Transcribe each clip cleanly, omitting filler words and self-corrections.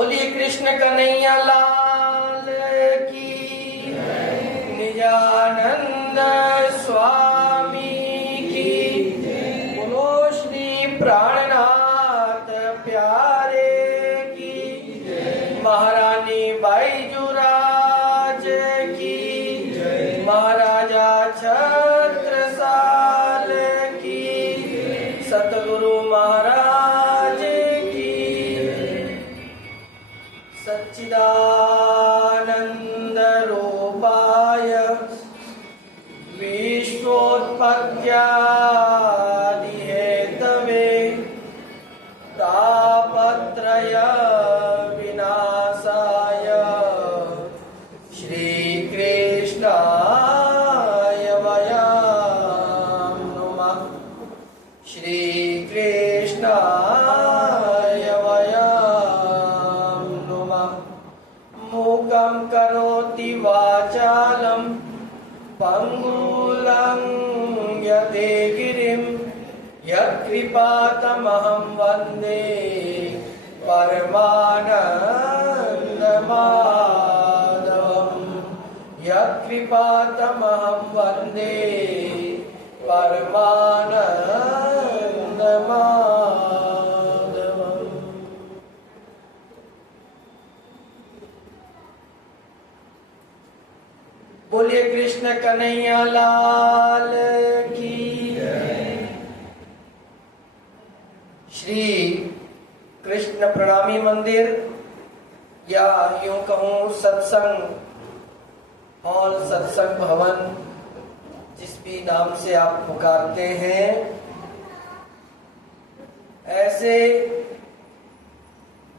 बोलिए कृष्ण कन्हैया लाल की, निजानंद स्वामी की, बोलो श्री प्राणनाथ प्यारे की, महारानी बाईजूराज की, महाराजा छत्रसाल की, सतगुरु महाराज की, सच्चिदानंद रूपाय विश्वोत्पत्त्यादि हेतवे तापत्रय विनाशाय श्रीकृष्णाय वयं नमः। श्रीकृष्णाय वयं नमः। मूकं करोति वाचालं पंगुलं यते गिरिं यत्कृपातमहं वन्दे परमानन्दमाधवम्। यत्कृपातमहं वन्दे परमानन्दमाधवम्। बोलिए कृष्ण कन्हैया लाल की। श्री कृष्ण प्रणामी मंदिर या यूं कहूं सत्संग हॉल, सत्संग भवन, जिस भी नाम से आप पुकारते हैं, ऐसे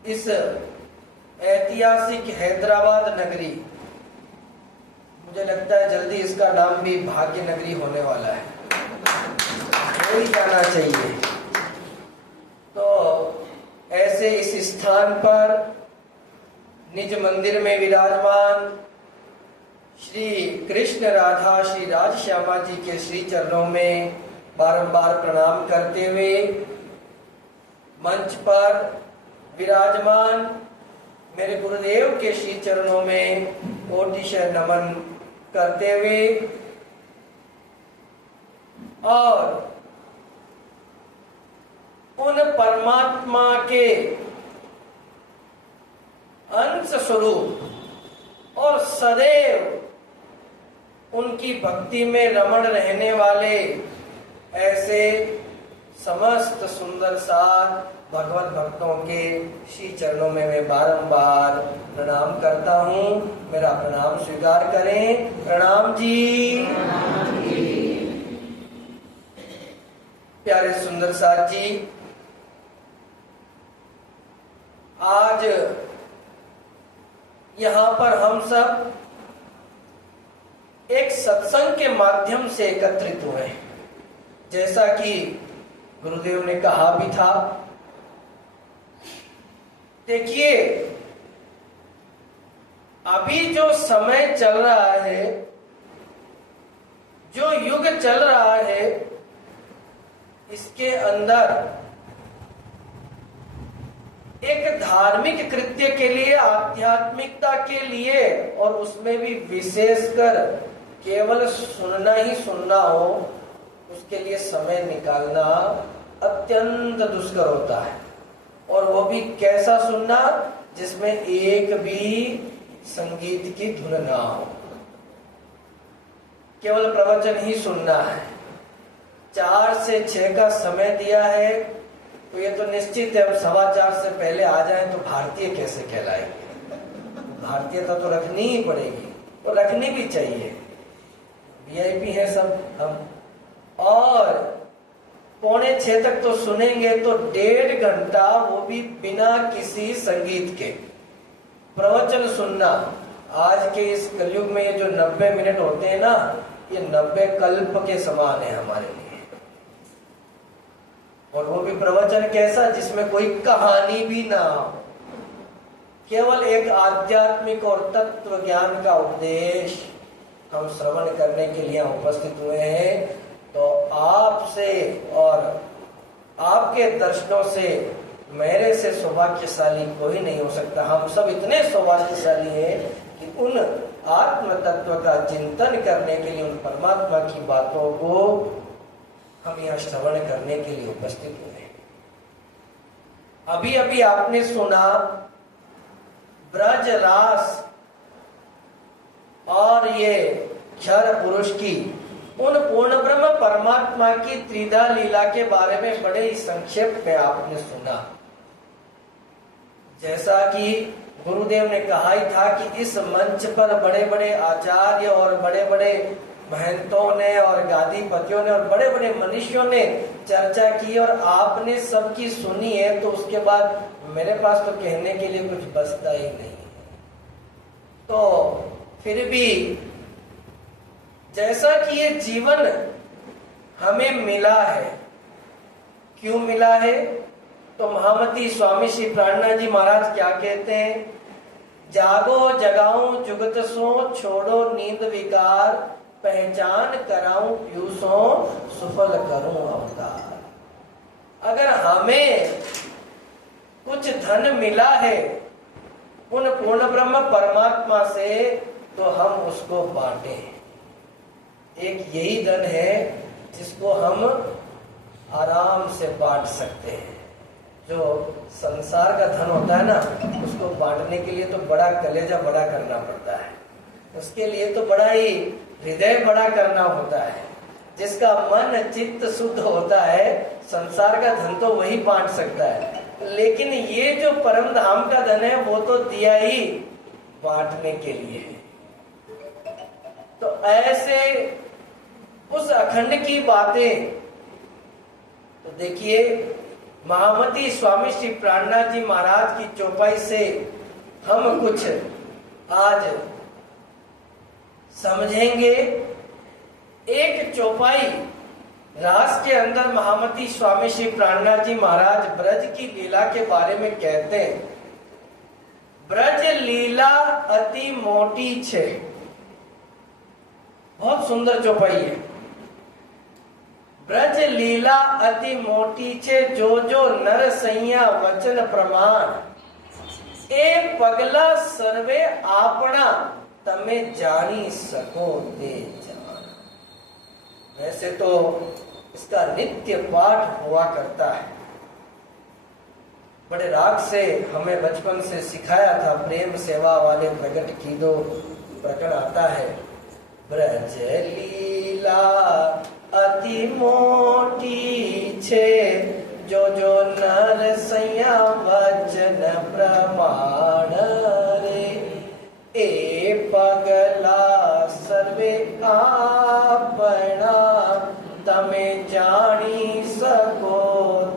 इस ऐतिहासिक हैदराबाद नगरी, मुझे लगता है जल्दी इसका नाम भी भाग्य नगरी होने वाला है, हो ही जाना चाहिए। तो ऐसे इस स्थान पर निज मंदिर में विराजमान श्री कृष्ण राधा श्री राज श्यामा जी के श्री चरणों में बारंबार प्रणाम करते हुए, मंच पर विराजमान मेरे गुरुदेव के श्री चरणों में कोटिशः नमन करते हुए और उन परमात्मा के अंश स्वरूप और सदैव उनकी भक्ति में रमण रहने वाले ऐसे समस्त सुंदर सार भगवत भक्तों के श्री चरणों में मैं बारंबार प्रणाम करता हूँ। मेरा प्रणाम स्वीकार करें। प्रणाम जी। प्यारे सुंदर साथ जी, आज यहाँ पर हम सब एक सत्संग के माध्यम से एकत्रित हुए, जैसा कि गुरुदेव ने कहा भी था। देखिए, अभी जो समय चल रहा है, जो युग चल रहा है, इसके अंदर एक धार्मिक कृत्य के लिए, आध्यात्मिकता के लिए, और उसमें भी विशेषकर केवल सुनना ही सुनना हो, उसके लिए समय निकालना अत्यंत दुष्कर होता है। और वो भी कैसा सुनना, जिसमें एक भी संगीत की धुन ना हो, केवल प्रवचन ही सुनना है। 4 से 6 का समय दिया है, तो ये तो निश्चित है, अब 4:15 से पहले आ जाए तो भारतीय कैसे कहलाएंगे। भारतीयता तो रखनी ही पड़ेगी, और रखनी भी चाहिए। वीआईपी है सब हम। और 5:45 तक तो सुनेंगे, तो 1.5 घंटा, वो भी बिना किसी संगीत के प्रवचन सुनना। आज के इस कलयुग में ये जो 90 मिनट होते हैं ना, ये 90 कल्प के समान है हमारे लिए। और वो भी प्रवचन कैसा, जिसमें कोई कहानी भी ना हो, केवल एक आध्यात्मिक और तत्व ज्ञान का उपदेश हम श्रवण करने के लिए उपस्थित हुए हैं। तो आपसे और आपके दर्शनों से मेरे से सौभाग्यशाली कोई नहीं हो सकता। हम सब इतने सौभाग्यशाली हैं कि उन आत्म तत्व का चिंतन करने के लिए, उन परमात्मा की बातों को हम यहाँ श्रवण करने के लिए उपस्थित हुए। अभी अभी आपने सुना ब्रज रास और ये क्षर पुरुष की, उन पूर्ण ब्रह्म परमात्मा की त्रिधा लीला के बारे में बड़े ही संक्षेप में आपने सुना। जैसा कि गुरुदेव ने कहा ही था कि इस मंच पर बड़े बड़े आचार्य और बड़े बड़े महंतों ने और गादीपतियों ने और बड़े बड़े मनुष्यों ने चर्चा की और आपने सबकी सुनी है, तो उसके बाद मेरे पास तो कहने के लिए कुछ बचता ही नहीं। तो फिर भी जैसा कि ये जीवन हमें मिला है, क्यों मिला है? तो महामती स्वामी श्री प्राणनाथ जी महाराज क्या कहते हैं? जागो जगाऊं जुगत सो, छोड़ो नींद विकार, पहचान कराऊं पीयूसों, सुफल करूं अवतार। अगर हमें कुछ धन मिला है उन पूर्ण ब्रह्म परमात्मा से, तो हम उसको बांटे। एक यही धन है जिसको हम आराम से बांट सकते हैं। जो संसार का धन होता है ना, उसको बांटने के लिए तो बड़ा कलेजा बड़ा करना पड़ता है, उसके लिए तो बड़ा ही हृदय बड़ा करना होता है। जिसका मन चित्त शुद्ध होता है, संसार का धन तो वही बांट सकता है। लेकिन ये जो परम धाम का धन है, वो तो दिया ही बांटने के लिए है। तो ऐसे उस अखंड की बातें, तो देखिए महामती स्वामी श्री प्राणनाथ जी महाराज की चौपाई से हम कुछ आज समझेंगे। एक चौपाई रास के अंदर महामती स्वामी श्री प्राणनाथ जी महाराज ब्रज की लीला के बारे में कहते हैं, ब्रज लीला अति मोटी छे। बहुत सुंदर चौपाई है। ब्रज लीला अति मोटी छे, जो जो नर सैया वचन प्रमाण, ए पगला सर्वे आपना, तमे जानी सको ते जान। वैसे तो इसका नित्य पाठ हुआ करता है। बड़े राग से हमें बचपन से सिखाया था, प्रेम सेवा वाले प्रगट की दो प्रकरण आता है। ब्रज लीला अति मोटी छे, जो जो नर सैया वचन प्रमाण रे, ए पगला सर्वे आपना, तमे जानी सको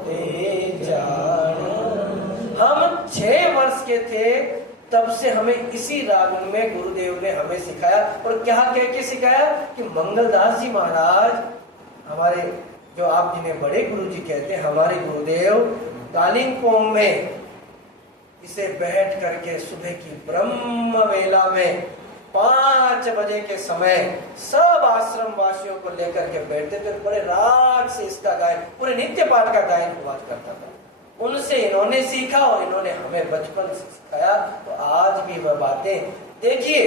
ते जान। हम 6 वर्ष के थे, तब से हमें इसी राग में गुरुदेव ने हमें सिखाया। और क्या कह के सिखाया कि मंगलदास जी महाराज हमारे, जो आप जिन्हें बड़े गुरु जी कहते हैं, हमारे गुरुदेव कालिंपोंग में इसे बैठ करके सुबह की ब्रह्म वेला में 5 बजे के समय सब आश्रम वासियों को लेकर के बैठते थे। बड़े राग से इसका गायन, पूरे नित्य पाठ का गायन हुआ करता था। उनसे इन्होंने सीखा और इन्होंने हमें बचपन से सिखाया। तो आज भी वह बातें देखिए,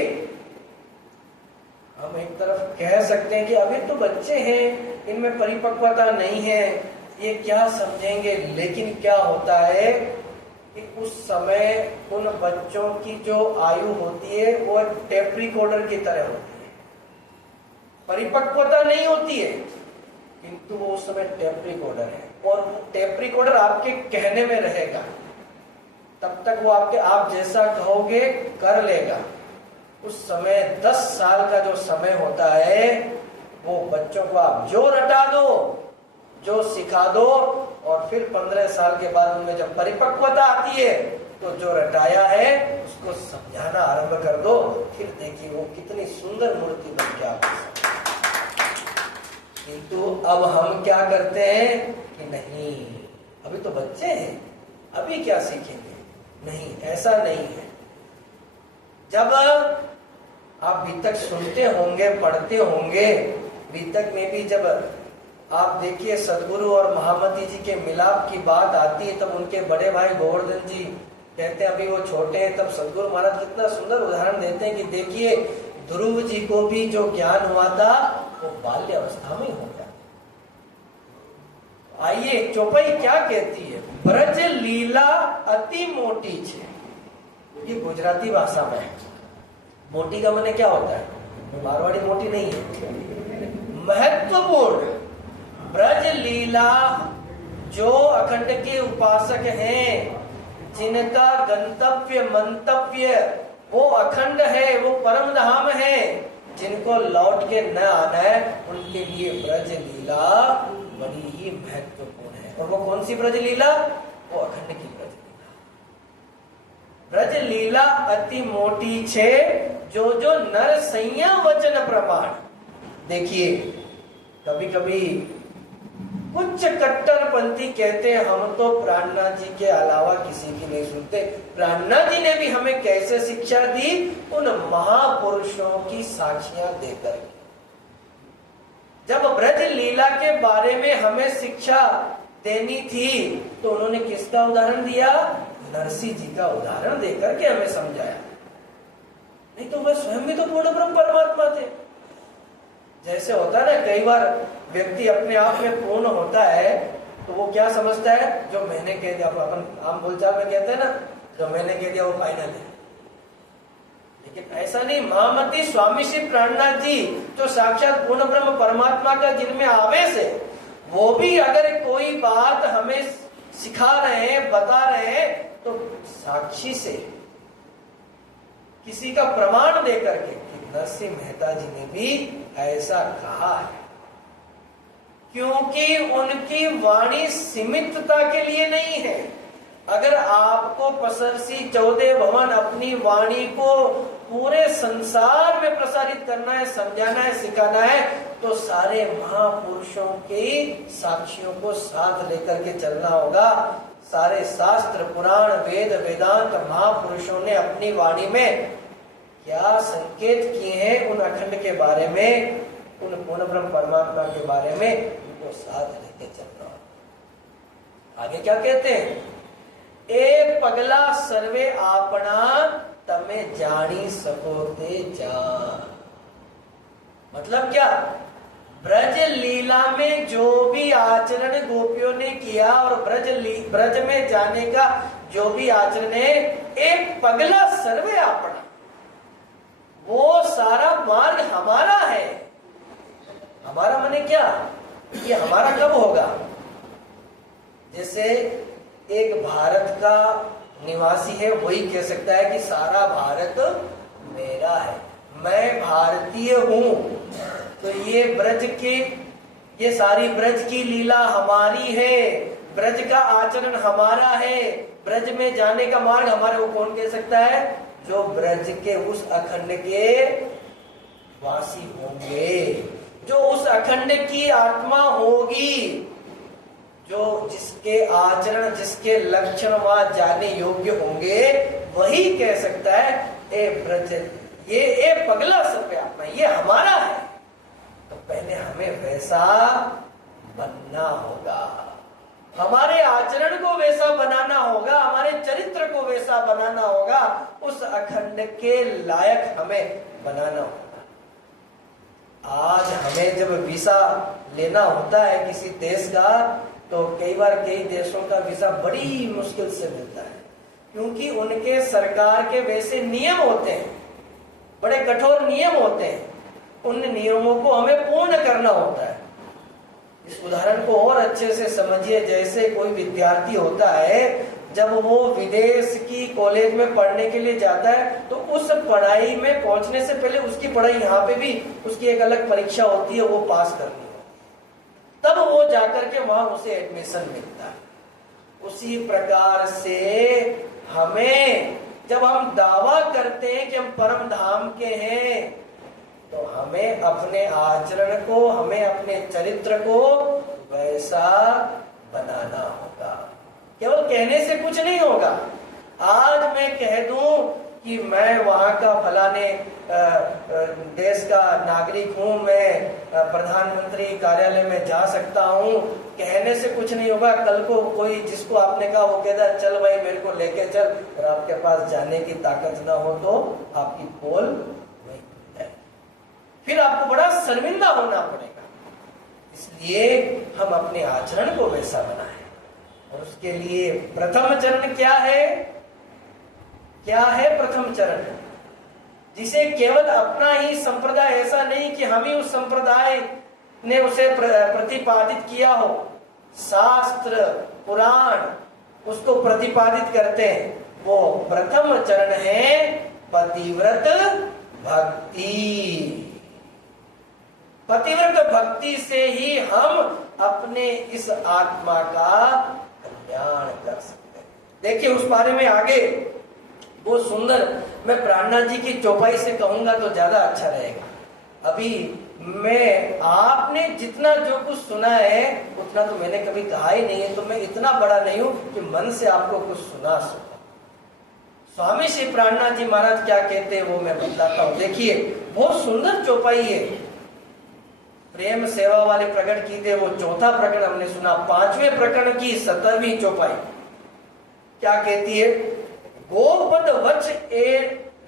हम एक तरफ कह सकते हैं कि अभी तो बच्चे हैं, इनमें परिपक्वता नहीं है, ये क्या समझेंगे। लेकिन क्या होता है कि उस समय उन बच्चों की जो आयु होती है वो टेप रिकॉर्डर की तरह होती है, परिपक्वता नहीं होती है, किंतु वो उस समय टेप रिकॉर्डर है। और टेप रिकॉर्डर आपके कहने में रहेगा, तब तक वो आपके, आप जैसा कहोगे कर लेगा। उस समय 10 साल का जो समय होता है, वो बच्चों को आप जो रटा दो, जो सिखा दो, और फिर 15 साल के बाद उनमें जब परिपक्वता आती है, तो जो रटाया है उसको समझाना आरंभ कर दो। फिर देखिए वो कितनी सुंदर मूर्ति बन के आपके सामने। किंतु अब हम क्या करते हैं कि नहीं, अभी तो बच्चे हैं, अभी क्या सीखेंगे। नहीं, ऐसा नहीं है। जब आप बीतक सुनते होंगे, पढ़ते होंगे, बीतक में भी जब आप देखिए सदगुरु और महामती जी के मिलाप की बात आती है, तब उनके बड़े भाई गोवर्धन जी कहते हैं अभी वो छोटे हैं, तब सदगुरु महाराज कितना सुंदर उदाहरण देते हैं कि देखिए ध्रुव जी को भी जो ज्ञान हुआ था वो बाल्य अवस्था में हो गया। आइए चौपाई क्या कहती है, ब्रज लीला अति मोटी छे, ये गुजराती भाषा में है। मोटी का माने क्या होता है, मारवाड़ी मोटी नहीं है, महत्वपूर्ण। ब्रज लीला जो अखंड के उपासक हैं, जिनका गंतव्य मंतव्य वो अखंड है, वो परम धाम है, जिनको लौट के न आना है, उनके लिए ब्रज लीला बड़ी ही महत्वपूर्ण है। और वो कौन सी ब्रज लीला, वो अखंड की ब्रज लीला। ब्रज लीला अति मोटी छे, जो जो नर संयम वचन प्रमाण। देखिए कभी कभी कुछ कट्टरपंथी कहते हैं हम तो प्राणनाथ जी के अलावा किसी की नहीं सुनते। प्राणनाथ जी ने भी हमें कैसे शिक्षा दी, उन महापुरुषों की साक्षियां देकर। जब ब्रज लीला के बारे में हमें शिक्षा देनी थी तो उन्होंने किसका उदाहरण दिया, नरसिंह जी का उदाहरण देकर के हमें समझाया। नहीं तो वह स्वयं भी तो पूर्ण ब्रह्म परमात्मा थे। जैसे होता है ना, कई बार व्यक्ति अपने आप में पूर्ण होता है तो वो क्या समझता है, जो मैंने कह दिया, अपन आम बोलचाल में कहते हैं ना, जो मैंने कह दिया वो फाइनल है। लेकिन ऐसा नहीं। महामती स्वामी श्री प्राणनाथ जी जो साक्षात पूर्ण ब्रह्म परमात्मा का जिनमें आवेश है, वो भी अगर कोई बात हमें सिखा रहे हैं, बता रहे हैं, तो साक्षी से किसी का प्रमाण देकर के। नरसिंह मेहता जी ने भी ऐसा कहा है, क्योंकि उनकी वाणी सीमितता के लिए नहीं है। अगर आपको पसरसी 14 भवन अपनी वाणी को पूरे संसार में प्रसारित करना है, समझाना है, सिखाना है, तो सारे महापुरुषों की साक्षियों को साथ लेकर के चलना होगा। सारे शास्त्र पुराण वेद वेदांत महापुरुषों ने अपनी वाणी में क्या संकेत किए हैं, उन अखंड के बारे में, उन पूर्ण ब्रह्म परमात्मा के बारे में, उनको साथ लेके चलना। आगे क्या कहते हैं, ए पगला सर्वे आपना तमे जानी सको ते जान। मतलब क्या, ब्रज लीला में जो भी आचरण गोपियों ने किया और ब्रज में जाने का जो भी आचरण है, एक पगला सर्वे आपना, वो सारा मार्ग हमारा है। हमारा माने क्या, ये हमारा कब होगा, जैसे एक भारत का निवासी है वही कह सकता है कि सारा भारत मेरा है, मैं भारतीय हूं, तो ये ब्रज के, ये सारी ब्रज की लीला हमारी है, ब्रज का आचरण हमारा है, ब्रज में जाने का मार्ग हमारे। वो कौन कह सकता है, जो ब्रज के उस अखंड के वासी होंगे, जो उस अखंड की आत्मा होगी, जो जिसके आचरण जिसके लक्षण वहां जाने योग्य होंगे, वही कह सकता है ए ब्रज, ये ए पगला सर्वे आत्मा, ये हमारा है। तो पहले हमें वैसा बनना होगा, हमारे आचरण को वैसा बनाना होगा, हमारे चरित्र को वैसा बनाना होगा, उस अखंड के लायक हमें बनाना होगा। आज हमें जब वीसा लेना होता है किसी देश का, तो कई बार कई देशों का वीसा बड़ी मुश्किल से मिलता है, क्योंकि उनके सरकार के वैसे नियम होते हैं, बड़े कठोर नियम होते हैं, उन नियमों को हमें पूर्ण करना होता है। इस उदाहरण को और अच्छे से समझिए, जैसे कोई विद्यार्थी होता है, जब वो विदेश की कॉलेज में पढ़ने के लिए जाता है, तो उस पढ़ाई में पहुंचने से पहले उसकी पढ़ाई यहाँ पे भी उसकी एक अलग परीक्षा होती है, वो पास करनी होती है, तब वो जाकर के वहां उसे एडमिशन मिलता है। उसी प्रकार से हमें, जब हम दावा करते हैं कि हम परम धाम के हैं, तो हमें अपने आचरण को, हमें अपने चरित्र को वैसा बनाना होगा। केवल कहने से कुछ नहीं होगा। आज मैं कह दूं कि मैं वहाँ का फलाने देश का नागरिक हूँ, मैं प्रधानमंत्री कार्यालय में जा सकता हूँ, कहने से कुछ नहीं होगा। कल को कोई जिसको आपने कहा वो कहता है चल भाई मेरे को लेके चल, और आपके पास जाने की ताकत ना हो तो आपकी पोल नहीं है, फिर आपको बड़ा शर्मिंदा होना पड़ेगा। इसलिए हम अपने आचरण को वैसा बनाएं, और उसके लिए प्रथम चरण क्या है? क्या है प्रथम चरण? जिसे केवल अपना ही संप्रदाय, ऐसा नहीं कि हम ही उस संप्रदाय ने उसे प्रतिपादित किया हो, शास्त्र पुराण उसको प्रतिपादित करते हैं। वो प्रथम चरण है पतिव्रत भक्ति। पतिव्रत भक्ति से ही हम अपने इस आत्मा का कल्याण कर सकते हैं। देखिए उस बारे में आगे वो सुंदर मैं प्राणनाथ जी की चौपाई से कहूंगा तो ज्यादा अच्छा रहेगा। अभी मैं आपने जितना जो कुछ सुना है उतना तो मैंने कभी कहा ही नहीं है, तो मैं इतना बड़ा नहीं हूं कि मन से आपको कुछ सुना सकूं। स्वामी श्री प्राणनाथ जी महाराज क्या कहते हैं वो मैं बताता हूं। देखिए बहुत सुंदर चौपाई है, प्रेम सेवा वाले प्रकरण की थे, वो चौथा प्रकरण हमने सुना। पांचवें प्रकरण की 17वीं चौपाई क्या कहती है? गोपद वच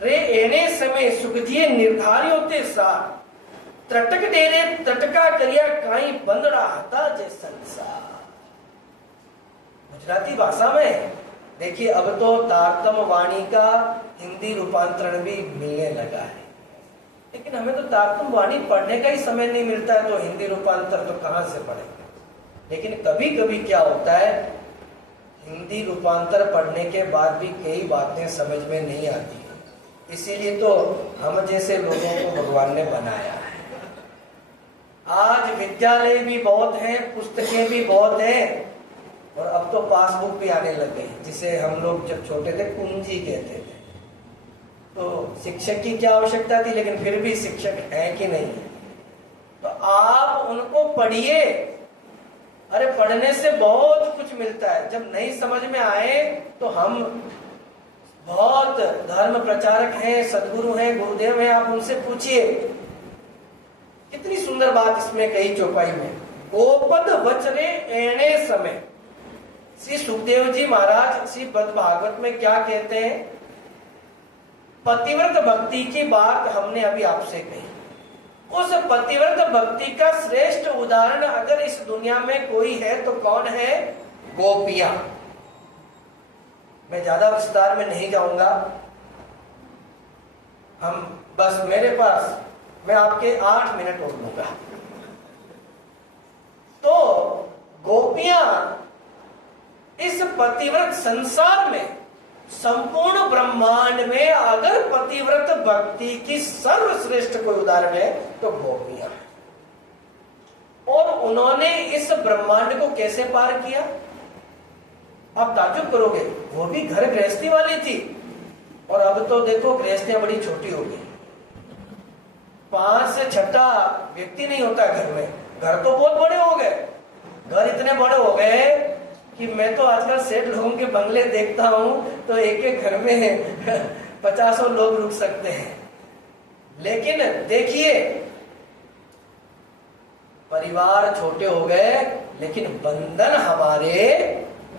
रे एने समय सुख दिए निर्धारियों ते सार, त्रटक डेरे तटका करिया काई बंदड़ा हता जे संसार। गुजराती भाषा में देखिए अब तो तारतम वाणी का हिंदी रूपांतरण भी मिलने लगा है, लेकिन हमें तो तारतम वाणी पढ़ने का ही समय नहीं मिलता है, तो हिंदी रूपांतर तो कहां से पढ़ेंगे। लेकिन कभी कभी क्या होता है, हिंदी रूपांतर पढ़ने के बाद भी कई बातें समझ में नहीं आती है, इसीलिए तो हम जैसे लोगों को भगवान ने बनाया है। आज विद्यालय भी बहुत हैं, पुस्तकें भी बहुत हैं, और अब तो पासबुक भी आने लग गई, जिसे हम लोग जब छोटे थे कुंजी कहते थे। तो शिक्षक की क्या आवश्यकता थी, लेकिन फिर भी शिक्षक है कि नहीं? तो आप उनको पढ़िए। अरे पढ़ने से बहुत कुछ मिलता है। जब नहीं समझ में आए तो हम बहुत धर्म प्रचारक हैं, सदगुरु हैं, गुरुदेव हैं, आप उनसे पूछिए। कितनी सुंदर बात इसमें कही चौपाई में। गोपद वचने एणे समय, श्री सुखदेव जी महाराज श्री पद भागवत में क्या कहते हैं? पतिव्रत भक्ति की बात हमने अभी आपसे कही। उस पतिव्रत भक्ति का श्रेष्ठ उदाहरण अगर इस दुनिया में कोई है तो कौन है? गोपियां। मैं ज्यादा विस्तार में नहीं जाऊंगा, हम बस मेरे पास मैं आपके 8 मिनट और लूंगा। तो गोपियां इस पतिव्रत संसार में, संपूर्ण ब्रह्मांड में अगर पतिव्रत भक्ति की सर्वश्रेष्ठ कोई उदाहरण है तो गोपियां है। और उन्होंने इस ब्रह्मांड को कैसे पार किया? आप ताज्जुब करोगे, वो भी घर गृहस्थी वाली थी, और अब तो देखो गृहस्थियां बड़ी छोटी हो गई। 5 से 6 व्यक्ति नहीं होता घर में, घर तो बहुत बड़े हो गए। घर इतने बड़े हो गए कि मैं तो आजकल सेठ लोगों के बंगले देखता हूं तो एक एक घर में 50 लोग रुक सकते हैं। लेकिन देखिए परिवार छोटे हो गए, लेकिन बंधन हमारे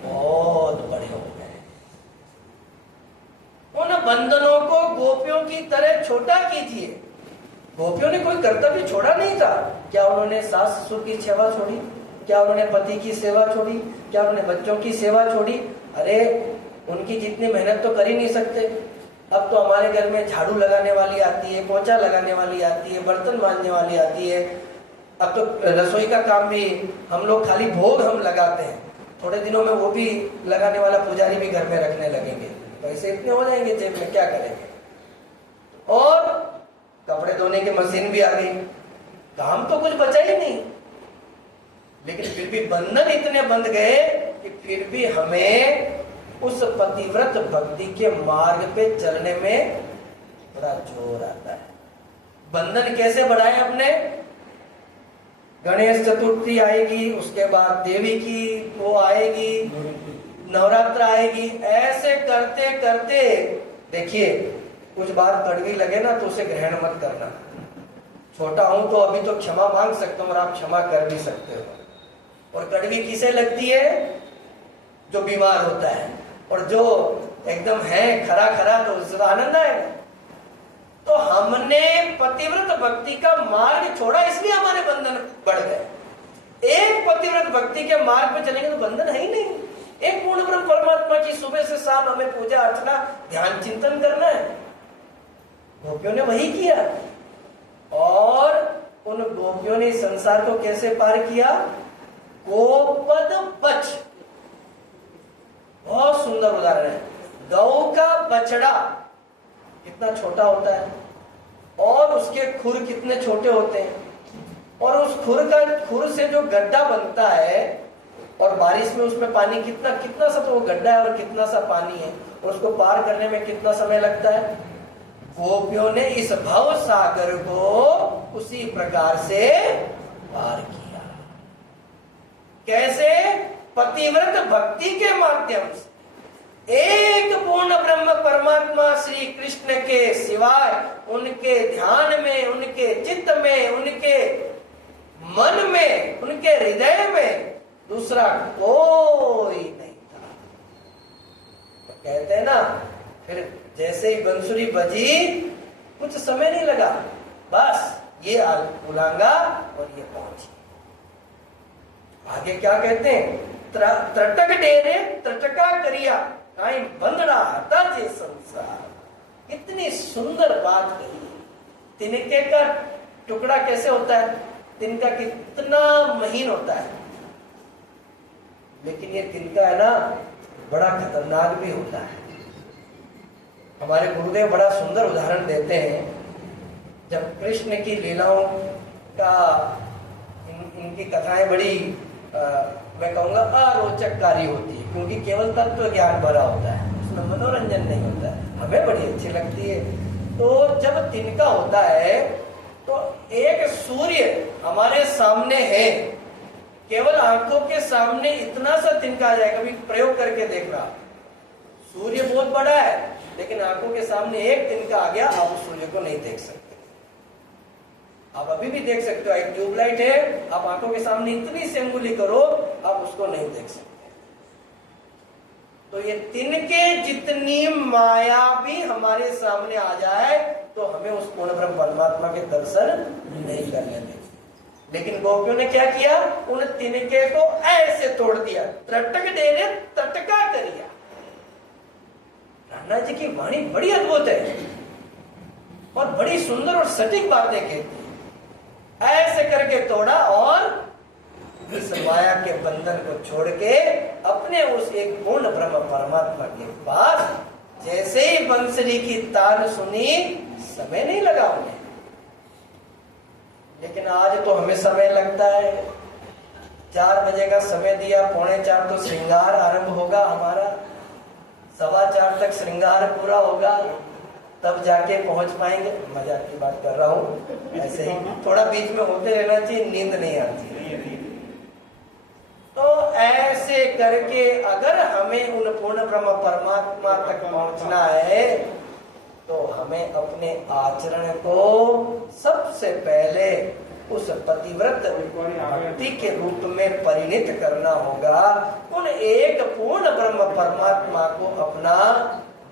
बहुत बड़े हो गए। उन बंधनों को गोपियों की तरह छोटा कीजिए। गोपियों ने कोई कर्तव्य छोड़ा नहीं था। क्या उन्होंने सास ससुर की सेवा छोड़ी? क्या उन्होंने पति की सेवा छोड़ी? क्या उन्होंने बच्चों की सेवा छोड़ी? अरे उनकी जितनी मेहनत तो कर ही नहीं सकते। अब तो हमारे घर में झाड़ू लगाने वाली आती है, पोछा लगाने वाली आती है, बर्तन मांजने वाली आती है। अब तो रसोई का काम भी हम लोग खाली भोग हम लगाते हैं, थोड़े दिनों में वो भी लगाने वाला पुजारी भी घर में रखने लगेंगे। पैसे इतने हो जाएंगे जेब में, क्या करेंगे? और कपड़े धोने की मशीन भी आ गई, काम तो कुछ बचा ही नहीं। लेकिन फिर भी बंधन इतने बंध गए कि फिर भी हमें उस पतिव्रत भक्ति के मार्ग पे चलने में बड़ा जोर आता है। बंधन कैसे बढ़ाए अपने? गणेश चतुर्थी आएगी, उसके बाद देवी की वो आएगी, नवरात्र आएगी, ऐसे करते करते देखिए कुछ बात कड़वी लगे ना तो उसे ग्रहण मत करना। छोटा हूं तो अभी तो क्षमा मांग सकता हूं और आप क्षमा कर भी सकते हो। और कड़वी किसे लगती है? जो बीमार होता है। और जो एकदम है खरा खरा तो उसका आनंद आएगा। तो हमने पतिव्रत भक्ति का मार्ग छोड़ा, इसलिए हमारे बंधन बढ़ गए। एक पतिव्रत भक्ति के मार्ग पे चलेंगे तो बंधन है ही नहीं। एक पूर्ण ब्रह्म परमात्मा की सुबह से शाम हमें पूजा अर्चना ध्यान चिंतन करना है। गोपियों ने वही किया और उन गोपियों ने संसार को कैसे पार किया? गोपद पच, बहुत सुंदर उदाहरण है। गौ का बछड़ा कितना छोटा होता है और उसके खुर कितने छोटे होते हैं, और उस खुर से जो गड्ढा बनता है और बारिश में उसमें पानी कितना सा तो वो गड्ढा है और कितना सा पानी है, और उसको पार करने में कितना समय लगता है। गोपियों ने इस भव सागर को उसी प्रकार से पार किया। कैसे? पतिव्रत भक्ति के माध्यम से। एक पूर्ण ब्रह्म परमात्मा श्री कृष्ण के सिवाय उनके ध्यान में, उनके चित्त में, उनके मन में, उनके हृदय में दूसरा कोई नहीं था। तो कहते हैं ना, फिर जैसे ही बंसुरी बजी कुछ समय नहीं लगा, बस ये उलांगा और ये पहुंची। आगे क्या कहते हैं? त्रटक डेरे त्रटका करिया काई बंदड़ा आता जे संसार। इतनी सुंदर बात कही। तिनके का टुकड़ा कैसे होता है? तिनका कितना महीन होता है, लेकिन ये तिनका है ना बड़ा खतरनाक भी होता है। हमारे गुरुदेव बड़ा सुंदर उदाहरण देते हैं। जब कृष्ण की लीलाओं का इनकी कथाएं बड़ी मैं कहूंगा अरोचककारी होती है, क्योंकि केवल तत्व ज्ञान भरा होता है, उसमें मनोरंजन नहीं होता है। हमें बड़ी अच्छी लगती है। तो जब तिनका होता है तो एक सूर्य हमारे सामने है, केवल आंखों के सामने इतना सा तिनका आ जाए। कभी प्रयोग करके देखना, सूर्य बहुत बड़ा है लेकिन आंखों के सामने एक तिनका आ गया, आप उस सूर्य को नहीं देख सकते। आप अभी भी देख सकते हो, एक ट्यूबलाइट है, आप आंखों के सामने इतनी सी अंगुली करो, आप उसको नहीं देख सकते। तो ये तिनके जितनी माया भी हमारे सामने आ जाए तो हमें उस पूर्ण ब्रह्म परमात्मा के दर्शन नहीं करने देते। लेकिन गोपियों ने क्या किया? उन तिनके को ऐसे तोड़ दिया। त्रटक डेरे त्रटका करिया। राणा जी की वाणी बड़ी अद्भुत है और बड़ी सुंदर और सटीक बातें कहती है। ऐसे करके तोड़ा और इस माया के बंधन को छोड़ के अपने उस एक पूर्ण ब्रह्म परमात्मा के पास जैसे ही बंसरी की तान सुनी, समय नहीं लगा उन्हें। लेकिन आज तो हमें समय लगता है। 4 बजे का समय दिया, 3:45 तो श्रृंगार आरंभ होगा हमारा, 4:15 तक श्रृंगार पूरा होगा, तब जाके पहुंच पाएंगे। मजाक की बात कर रहा हूं, ऐसे ही थोड़ा बीच में होते रहना चाहिए, नींद नहीं आती। तो ऐसे करके अगर हमें उन पूर्ण ब्रह्म परमात्मा तक पहुंचना है तो हमें अपने आचरण को सबसे पहले उस पतिव्रत भक्ति के रूप में परिणित करना होगा। उन एक पूर्ण ब्रह्म परमात्मा को अपना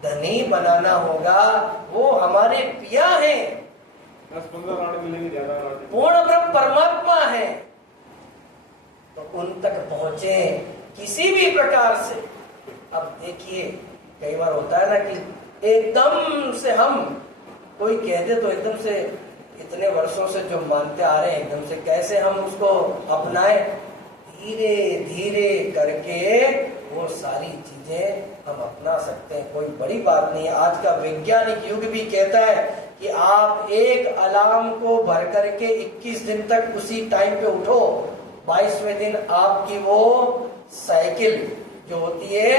धनी बनाना होगा। वो हमारे पिया हैं, 10-15 राउंड मिलेंगे, ज्यादा पूर्ण ब्रह्म परमात्मा है। तो उन तक पहुंचे किसी भी प्रकार से। अब देखिए, कई बार होता है ना कि एकदम से हम कोई कह दे तो एकदम से इतने वर्षों से जो मानते आ रहे हैं, एकदम से कैसे हम उसको अपनाएं। धीरे धीरे करके वो सारी चीजें हम अपना सकते हैं, कोई बड़ी बात नहीं है। आज का वैज्ञानिक युग भी कहता है कि आप एक अलार्म को भर करके 21 दिन तक उसी टाइम पे उठो, 22वें दिन आपकी वो साइकिल जो होती है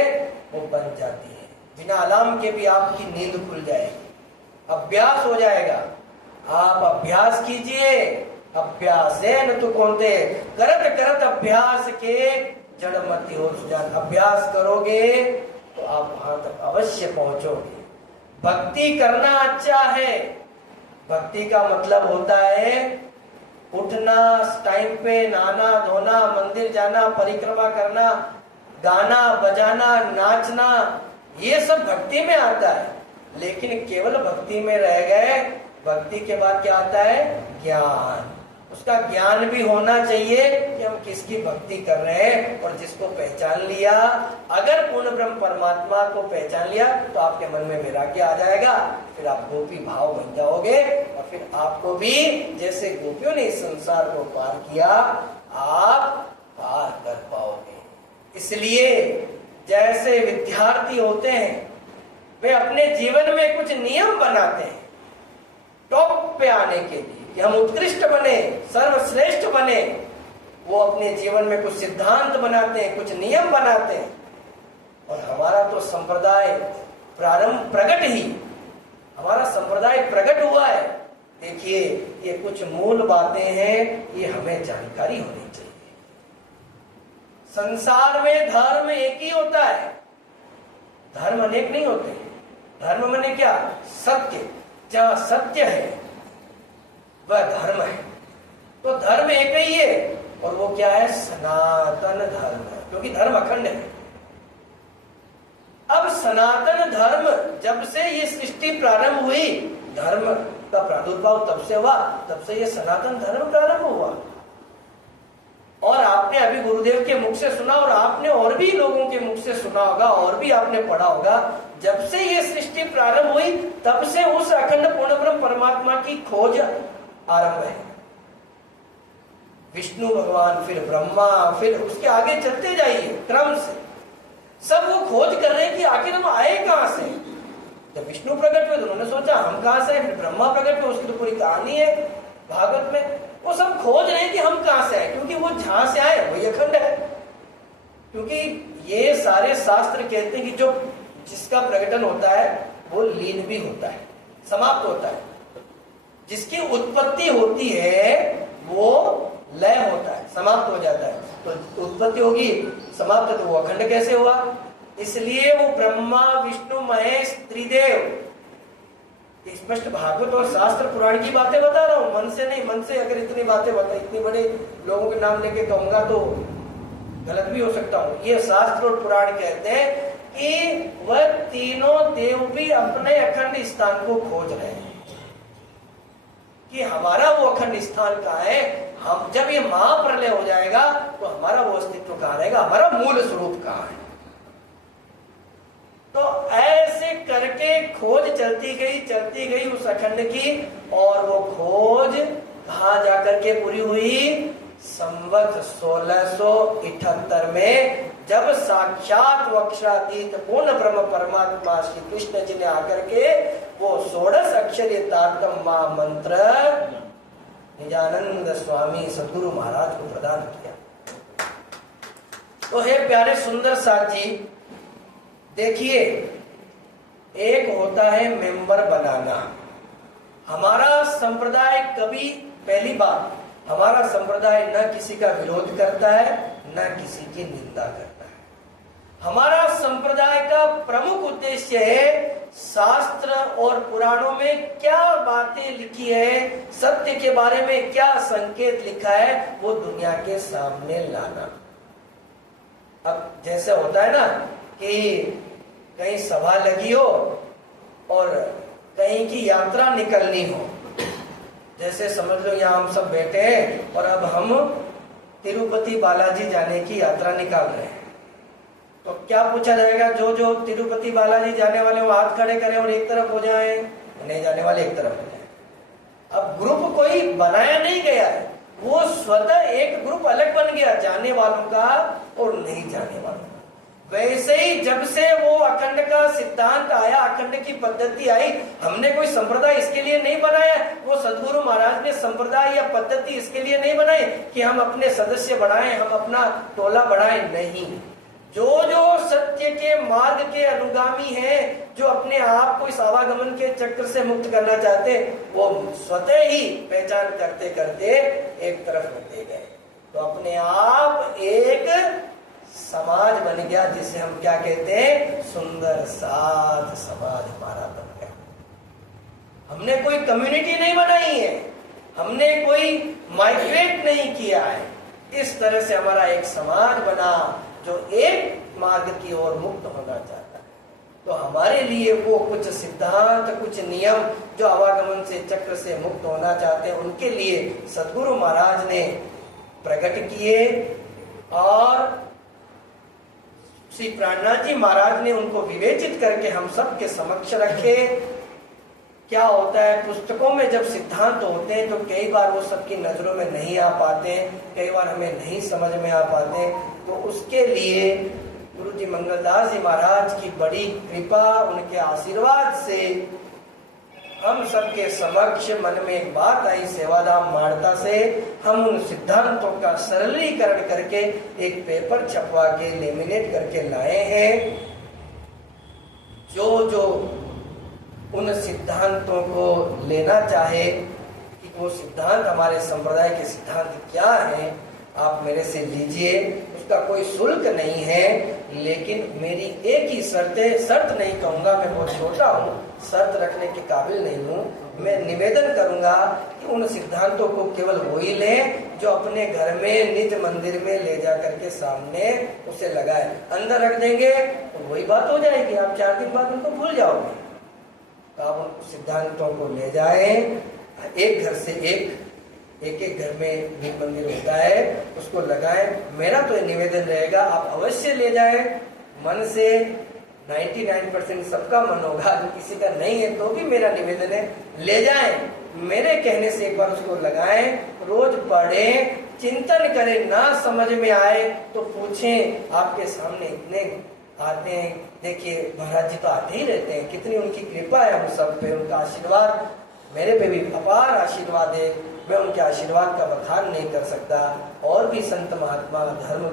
वो बन जाती है। बिना अलार्म के भी आपकी नींद खुल जाएगी, अभ्यास हो जाएगा। आप अभ्यास कीजिए, अभ्यास है न तो कौन दे, करत करत अभ्यास के जड़मति हो सुजान। अभ्यास करोगे तो आप वहां तक अवश्य पहुंचोगे। भक्ति करना अच्छा है। भक्ति का मतलब होता है उठना टाइम पे, नहाना धोना, मंदिर जाना, परिक्रमा करना, गाना बजाना, नाचना, ये सब भक्ति में आता है। लेकिन केवल भक्ति में रह गए, भक्ति के बाद क्या आता है? ज्ञान। उसका ज्ञान भी होना चाहिए कि हम किसकी भक्ति कर रहे हैं। और जिसको पहचान लिया, अगर पूर्ण ब्रह्म परमात्मा को पहचान लिया, तो आपके मन में वैराग्य आ जाएगा। फिर आप गोपी भाव बन जाओगे और फिर आपको भी जैसे गोपियों ने इस संसार को पार किया, आप पार कर पाओगे। इसलिए जैसे विद्यार्थी होते हैं, वे अपने जीवन में कुछ नियम बनाते हैं टॉप पे आने के लिए, कि हम उत्कृष्ट बने, सर्वश्रेष्ठ बने। वो अपने जीवन में कुछ सिद्धांत बनाते हैं, कुछ नियम बनाते हैं। और हमारा तो संप्रदाय प्रारंभ प्रकट ही, हमारा संप्रदाय प्रकट हुआ है। देखिए, ये कुछ मूल बातें हैं, ये हमें जानकारी होनी चाहिए। संसार में धर्म एक ही होता है, धर्म अनेक नहीं होते। धर्म माने क्या? सत्य। जहां सत्य है वह धर्म है। तो धर्म एक ही है, और वो क्या है? सनातन धर्म है, क्योंकि धर्म अखंड है। अब सनातन धर्म, जब से ये सृष्टि प्रारंभ हुई, धर्म का प्रादुर्भाव तब से हुआ, तब से ये सनातन धर्म प्रारंभ हुआ। और आपने अभी गुरुदेव के मुख से सुना, और आपने और भी लोगों के मुख से सुना होगा, और भी आपने पढ़ा होगा, जब से ये सृष्टि प्रारंभ हुई, तब से उस अखंड पूर्ण ब्रह्म परमात्मा की खोज आरंभ है। विष्णु भगवान, फिर ब्रह्मा, फिर उसके आगे चलते जाइए क्रम से। सब वो खोज कर रहे हैं कि आखिर हम आए कहां से। जब विष्णु प्रकट हुए तो उन्होंने सोचा हम कहां से आए, फिर ब्रह्मा प्रकट हुए, उसकी तो पूरी कहानी है भागवत में। वो सब खोज रहे हैं कि हम कहां से आए, क्योंकि वो जहां से आए वही अखंड है। क्योंकि ये सारे शास्त्र कहते हैं कि जो जिसका प्रकटन होता है वो लीन भी होता है, समाप्त होता है। जिसकी उत्पत्ति होती है वो लय होता है, समाप्त हो जाता है। तो उत्पत्ति होगी, समाप्त, तो वो अखंड कैसे हुआ? इसलिए वो ब्रह्मा विष्णु महेश त्रिदेव, स्पष्ट भागवत और शास्त्र पुराण की बातें बता रहा हूं, मन से नहीं। मन से अगर इतनी बातें बता, इतने बड़े लोगों के नाम लेके कहूंगा तो गलत भी हो सकता हूं। ये शास्त्र और पुराण कहते हैं कि वह तीनों देव भी अपने अखंड स्थान को खोज रहे हैं, कि हमारा वो अखंड स्थान कहाँ है। हम जब ये महाप्रलय हो जाएगा तो हमारा वो अस्तित्व कहाँ रहेगा, हमारा मूल स्वरूप कहाँ है। तो ऐसे करके खोज चलती गई उस अखंड की। और वो खोज कहाँ जाकर के पूरी हुई? संवत 1678 में, जब साक्षात वक्षातीत पूर्ण ब्रह्म परमात्मा श्री कृष्ण जी ने आकर के वो 16 अक्षरीय तारतम महामंत्र निजानंद स्वामी सद्गुरु महाराज को प्रदान किया। तो हे प्यारे सुंदर साथी, देखिए, एक होता है मेंबर बनाना। हमारा संप्रदाय कभी, पहली बात, हमारा संप्रदाय न किसी का विरोध करता है, न किसी की निंदा करता है। हमारा संप्रदाय का प्रमुख उद्देश्य है शास्त्र और पुराणों में क्या बातें लिखी है, सत्य के बारे में क्या संकेत लिखा है, वो दुनिया के सामने लाना। अब जैसे होता है ना कि कहीं सभा लगी हो और कहीं की यात्रा निकलनी हो, जैसे समझ लो यहाँ हम सब बैठे हैं और अब हम तिरुपति बालाजी जाने की यात्रा निकाल रहे हैं। तो क्या पूछा जाएगा? जो जो तिरुपति बालाजी जाने वाले वो हाथ खड़े करें और एक तरफ हो जाए, नहीं जाने वाले एक तरफ हो जाए। अब ग्रुप कोई बनाया नहीं गया है, वो स्वतः एक ग्रुप अलग बन गया, जाने वालों का और नहीं जाने वालों का। वैसे ही जब से वो अखंड का सिद्धांत आया, अखंड की पद्धति आई, हमने कोई संप्रदाय इसके लिए नहीं बनाया। वो सद्गुरु महाराज ने संप्रदाय या पद्धति इसके लिए नहीं बनाई कि हम अपने सदस्य बढ़ाएं, हम अपना टोला बढ़ाएं, नहीं। जो जो सत्य के मार्ग के अनुगामी हैं, जो अपने आप को इस आवागमन के चक्र से मुक्त करना चाहते, वो स्वतः ही पहचान करते करते एक तरफ होते गए। तो अपने आप एक समाज बन गया, जिसे हम क्या कहते हैं? सुंदर साध समाज हमारा बन गया। हमने कोई कम्युनिटी नहीं बनाई है, हमने कोई माइग्रेट नहीं किया है। इस तरह से हमारा एक समाज बना जो एक मार्ग की ओर मुक्त होना चाहता है। तो हमारे लिए वो कुछ सिद्धांत, कुछ नियम जो आवागमन से चक्र से मुक्त होना चाहते हैं, उनके लिए सदगुरु महाराज ने प्रकट किए और श्री प्राणनाथ जी महाराज ने उनको विवेचित करके हम सबके समक्ष रखे। क्या होता है, पुस्तकों में जब सिद्धांत होते हैं तो कई बार वो सबकी नजरों में नहीं आ पाते, कई बार हमें नहीं समझ में आ पाते। तो उसके लिए गुरु जी मंगलदास जी महाराज की बड़ी कृपा, उनके आशीर्वाद से हम सबके समक्ष मन में एक बात आई, सेवाधाम माड़ता से हम उन सिद्धांतों का सरलीकरण करके एक पेपर छपवा के लेमिनेट करके लाए हैं। जो उन सिद्धांतों को लेना चाहे कि वो सिद्धांत हमारे संप्रदाय के सिद्धांत क्या हैं, आप मेरे से लीजिए, उसका कोई शुल्क नहीं है। लेकिन मेरी एक ही शर्त नहीं कहूंगा, मैं बहुत छोटा हूँ, शर्त रखने के काबिल नहीं हूँ। मैं निवेदन करूंगा कि उन सिद्धांतों को केवल वही लें जो अपने घर में निज मंदिर में ले जा करके सामने उसे लगाए। अंदर रख देंगे तो वही बात हो जाएगी, आप 4 दिन बाद उनको भूल जाओगे। तो आप उन सिद्धांतों को ले जाएं, एक घर से एक घर में निज मंदिर होता है, उसको लगाएं। मेरा तो निवेदन रहेगा, आप अवश्य ले जाएं मन से। 99% सबका मन होगा, जो किसी का नहीं है तो भी मेरा निवेदन है, ले जाएं। मेरे कहने से एक बार उसको लगाएं, रोज पढ़ें, चिंतन करें। ना समझ में आए तो पूछें, आपके सामने इतने आते हैं, देखिए महाराज जी तो आते ही रहते हैं, कितनी उनकी कृपा है हम सब पे, उनका आशीर्वाद मेरे पे भी अपार आशीर्वाद है। मैं उनके आशीर्वाद का बखान नहीं कर सकता। और भी संत महात्मा धर्म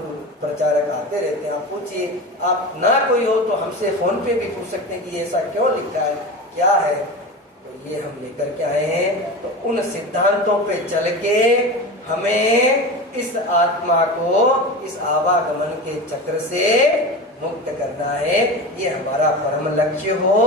प्रचारक आते रहते हैं, आप पूछिए। आप ना कोई हो तो हमसे फोन पे भी पूछ सकते हैं कि ये ऐसा क्यों लिखा है, क्या है। तो ये हम लेकर के आए हैं। तो उन सिद्धांतों पे चल के हमें इस आत्मा को इस आवागमन के चक्र से मुक्त करना है। ये हमारा परम लक्ष्य हो।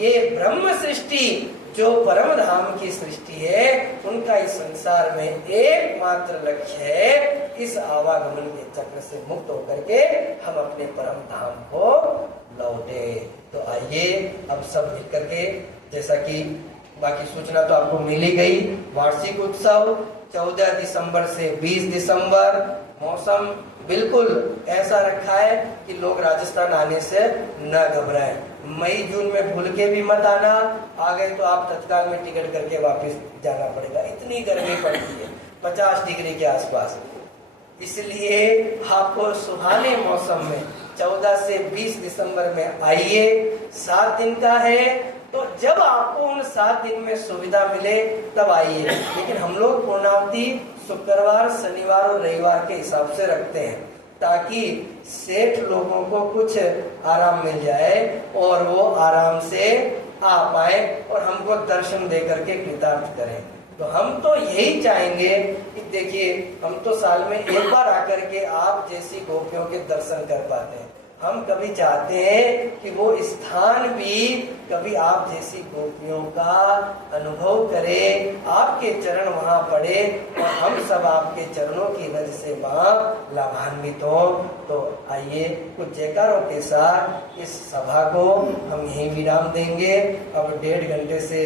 ये ब्रह्म सृष्टि जो परम धाम की सृष्टि है, उनका इस संसार में एकमात्र लक्ष्य है, इस आवागमन के चक्र से मुक्त होकर के हम अपने परम धाम को लौटे। तो आइए अब सब मिल करके, जैसा कि बाकी सूचना तो आपको मिल ही गई, वार्षिक उत्सव 14 दिसंबर से 20 दिसंबर। मौसम बिल्कुल ऐसा रखा है कि लोग राजस्थान आने से न घबराएं। मई जून में भूल के भी मत आना, आ गए तो आप तत्काल में टिकट करके वापस जाना पड़ेगा। इतनी गर्मी पड़ती है, 50 डिग्री के आसपास। इसलिए आपको सुहाने मौसम में 14 से 20 दिसंबर में आइए। 7 दिन का है, तो जब आपको उन 7 दिन में सुविधा मिले तब आइए। लेकिन हम लोग पूर्णावधि शुक्रवार, शनिवार और रविवार के हिसाब से रखते हैं, ताकि सेठ लोगों को कुछ आराम मिल जाए और वो आराम से आ पाए और हमको दर्शन दे करके कृतार्थ करें। तो हम तो यही चाहेंगे कि देखिए, हम तो साल में एक बार आकर के आप जैसी गोपियों के दर्शन कर पाते हैं। हम कभी चाहते हैं कि वो स्थान भी कभी आप जैसी गोपियों का अनुभव करे, आपके चरण वहां पड़े और हम सब आपके चरणों की रज से वहां लाभान्वित हो। तो आइए कुछ जयकारों के साथ इस सभा को हम यहीं विराम देंगे। अब 1.5 घंटे से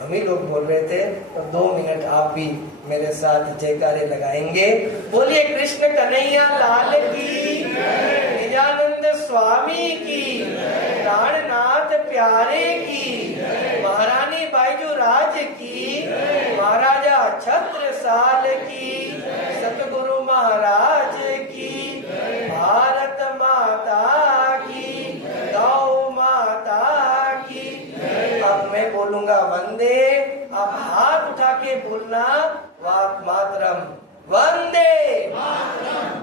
हम ही लोग बोल रहे थे, तो 2 मिनट आप भी मेरे साथ जयकारे लगाएंगे। बोलिए कृष्ण कन्हैया लाल की, निजानंद स्वामी की, प्राणनाथ प्यारे की, महारानी बाईजू राज की, महाराजा छत्रसाल की, सतगुरु महाराज की, भारत माता की, गौ माता की। अब मैं बोलूंगा वंदे, आप हाथ उठा के बोलना मातरम। वंदे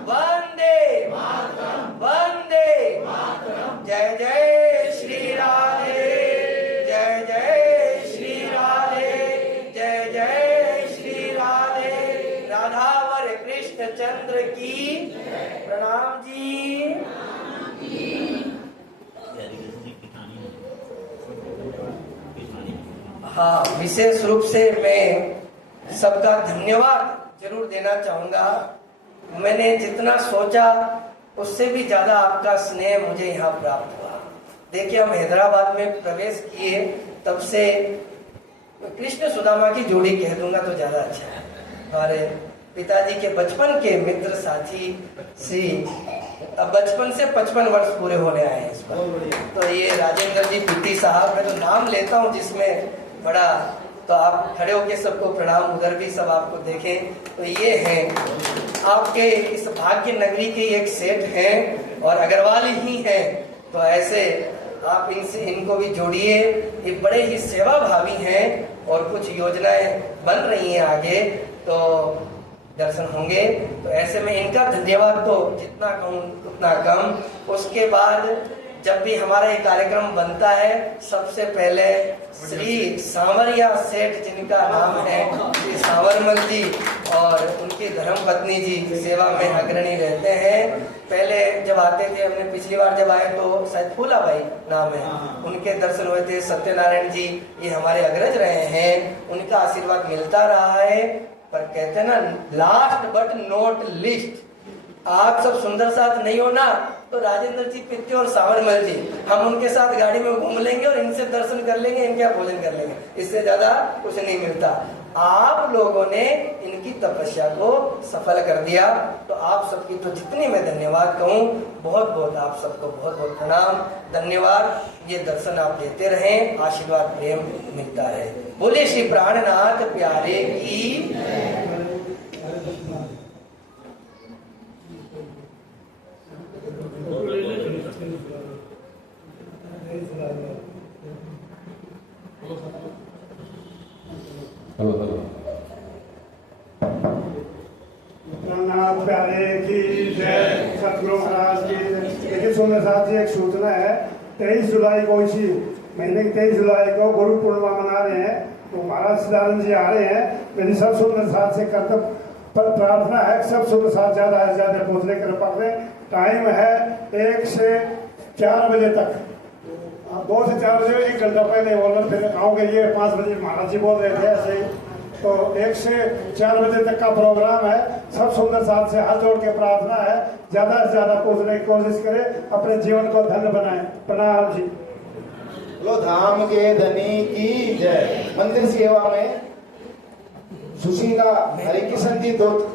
वंदे वंदे। जय जय श्री राधे, जय जय श्री राधे, जय जय श्री राधे। राधावर कृष्ण चंद्र की प्रणाम जी। हाँ, विशेष रूप से मैं सबका धन्यवाद जरूर देना चाहूंगा। मैंने जितना सोचा उससे भी ज्यादा आपका स्नेह मुझे यहाँ प्राप्त हुआ। देखिए, हम हैदराबाद में प्रवेश किए तब से कृष्ण सुदामा की जोड़ी कह दूंगा तो ज्यादा अच्छा है। हमारे पिताजी के बचपन के मित्र साथी श्री, अब बचपन से 55 वर्ष पूरे होने आए हैं इस पर। तो ये राजेंद्र जी पीटी साहब, मैं तो नाम लेता हूँ जिसमें बड़ा, तो आप खड़े होके सबको प्रणाम, उधर भी सब आपको देखें। तो ये हैं आपके इस भाग्य नगरी के एक सेठ हैं और अग्रवाल ही हैं। तो ऐसे आप इनसे, इनको भी जोड़िए। ये बड़े ही सेवा भावी हैं और कुछ योजनाएं बन रही हैं आगे, तो दर्शन होंगे। तो ऐसे में इनका धन्यवाद तो जितना कहूँ उतना कम। उसके बाद जब भी हमारा ये कार्यक्रम बनता है, सबसे पहले श्री सांवरिया सेठ, जिनका नाम है श्री सांवरमल जी, और उनकी धर्मपत्नी जी सेवा में अग्रणी रहते हैं। पहले जब आते थे, हमने पिछली बार जब आए तो शायद फूलाबाई नाम है, उनके दर्शन हुए थे। सत्यनारायण जी ये हमारे अग्रज रहे हैं, उनका आशीर्वाद मिलता रहा है। पर कहते हैं ना, लास्ट बट नॉट लिस्ट, आप सब सुंदर साथ नहीं हो ना, तो राजेंद्र जी पित्ते और सांवरमल जी, हम उनके साथ गाड़ी में घूम लेंगे और इनसे दर्शन कर लेंगे, इनका भोजन कर लेंगे, इससे ज्यादा कुछ नहीं मिलता। आप लोगों ने इनकी तपस्या को सफल कर दिया, तो आप सबकी तो जितनी मैं धन्यवाद कहूँ, बहुत बहुत आप सबको बहुत बहुत प्रणाम, धन्यवाद। ये दर्शन आप देते रहें, आशीर्वाद प्रेम मिलता है। बोले श्री प्राणनाथ प्यारे की। प्राणनाथ प्यारे की जय, सतगुरु महाराज की जय। देखिए सुंदर साथ जी, एक सूचना है, 23 जुलाई को, इसी महीने की 23 जुलाई को गुरु पूर्णिमा मना रहे हैं, तो महाराज सदानंद जी आ रहे हैं। मेरी सब सुंदर साथ से कर्तव्य पर प्रार्थना है, सब सुंदर साथ ज्यादा से ज्यादा पहुंचने कर पड़ रहे। टाइम है 1 से 4 बजे तक, 2 से 4 बजे, 1 घंटा पहले बोलना, फिर आओगे। ये 5 बजे महाराज जी बोल रहे थे ऐसे, तो 1 से 4 बजे तक का प्रोग्राम है। सब सुंदर साथ से हाथ जोड़ के प्रार्थना है, ज्यादा से ज्यादा पहुंचने की कोशिश करें, अपने जीवन को धन्य बनाएं। प्रणाम जी। लो धाम के धनी की जय। मंदिर सेवा में सुशीला हरिकिशन जी दूत